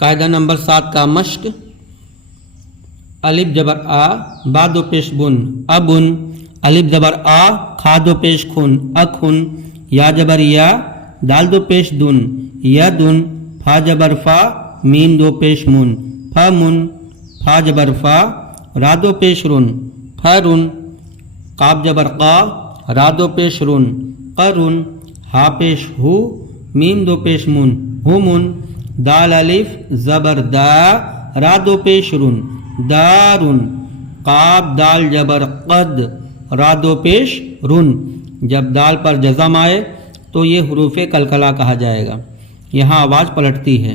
कायदा नंबर 7 का मश्क। अलिफ जबर आ, बा दो पेश बुन, अबुन। अलिफ जबर आ, खा दो पेश खुन, अखुन। या जबर या, दाल दो पेश दुन, यदुन। फा जबर फा, मीम दो पेश मुन, फमुन। फा जबर फा, रा दो पेश रुन, फरुन। काब जबर का, रा दो पेश रुन, करुन। हा पेश हु, मीम दो पेश मुन, हुमुन। दाल अलिफ जबर दा, रा दो पेश रुन, दारुन। काब दाल जबर कद, रा दो पेश रुन। जब दाल पर जज़म आए तो ये हुरूफ़े कलकला कहा जाएगा। यहाँ आवाज़ पलटती है,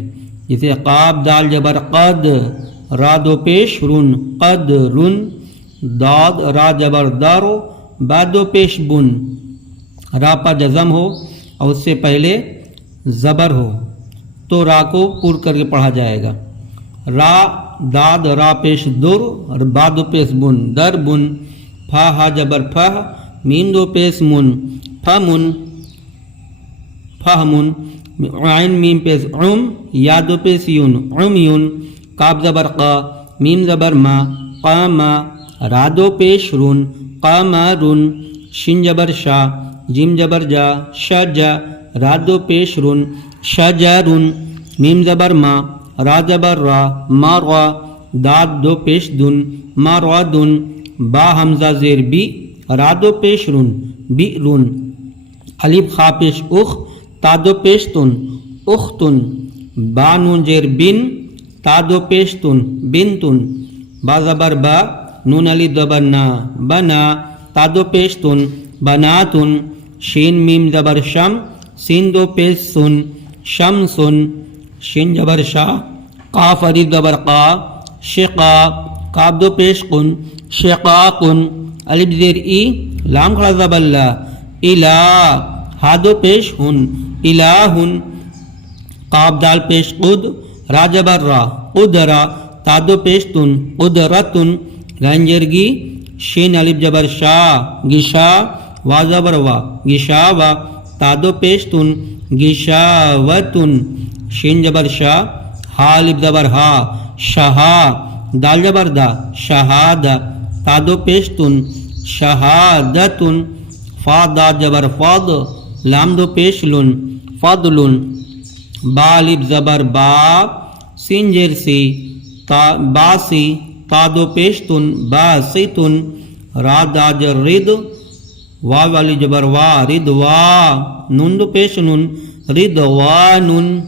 जिसे काब दाल जबर कद, रा दो पेश रुन, कद रुन। दाद रा जबर दारो, बा दो पेश बुन। रा पर जज़म हो और उससे पहले ज़बर हो तो रा को पूर करके पढ़ा जाएगा। रा दाद रा पेश दुर, बा दो पेश बुन, दर बुन। फा हा जबर फह, मीम दो पेश मुन, फमुन, फहमुन। आइन मीम पेश उम, या दो पेश यून, उमयून। काब जबर का, मीम जबर मा, कामा। रा दो पेश रुन, कामारुन। शिन जबर शा, जिम जबर जा, शजा। रा दो पेश रुन, शजरुन। मीम जबर मा, रा जबर रा, मारा। दाद दो पेश दुन, मारादुन। बा हमजा जेर बी, रा दो पेश रुन, बिरुन। अलिफ खा पेश उख, ता दो पेश तुन, उख्तुन। बा नून जेर बिन, ता दो पेश तुन, बिनतुन। बा जबर बा, नून अलिफ जबर ना, बना। ता दो पेश तुन, बनातुन। शीन मीम जबर शम, सीन दो पेश सुन, शमसुन। शिन जबर शाह, काफ अलिफ जबर का, शिका। काब दो पेश कुन, शिकाकुन। अलिफ जेर ई, लाम खड़ा जबर ला, इला। हा दो पेश हुन, इलाहुन। काब दाल पेश कुद, रा जबर रा, उदरा। ता दो पेश तुन, उदरतुन। गंजरगी, शीन अलिफ जबर शाह, गिशा। वा जबर वा, गिशावा। ता दो पेश तुन, गिशावतुन। शीन जबर शाह, हा अलिफ जबर हा, शहा। दाल जबर दा, शहादा। ता दो पेश तुन, शहादतुन। फा दा जबर फद, लाम दो पेश लुन, फदलुन। बा अलिफ जबर बा, सीन जेर सी, ता बासी। ता दो पेश तुन, बासितुन। रा दा जर रिद, वा वाली जबर वा, रिदवा। नून दो पेश नून, रिदवानुन।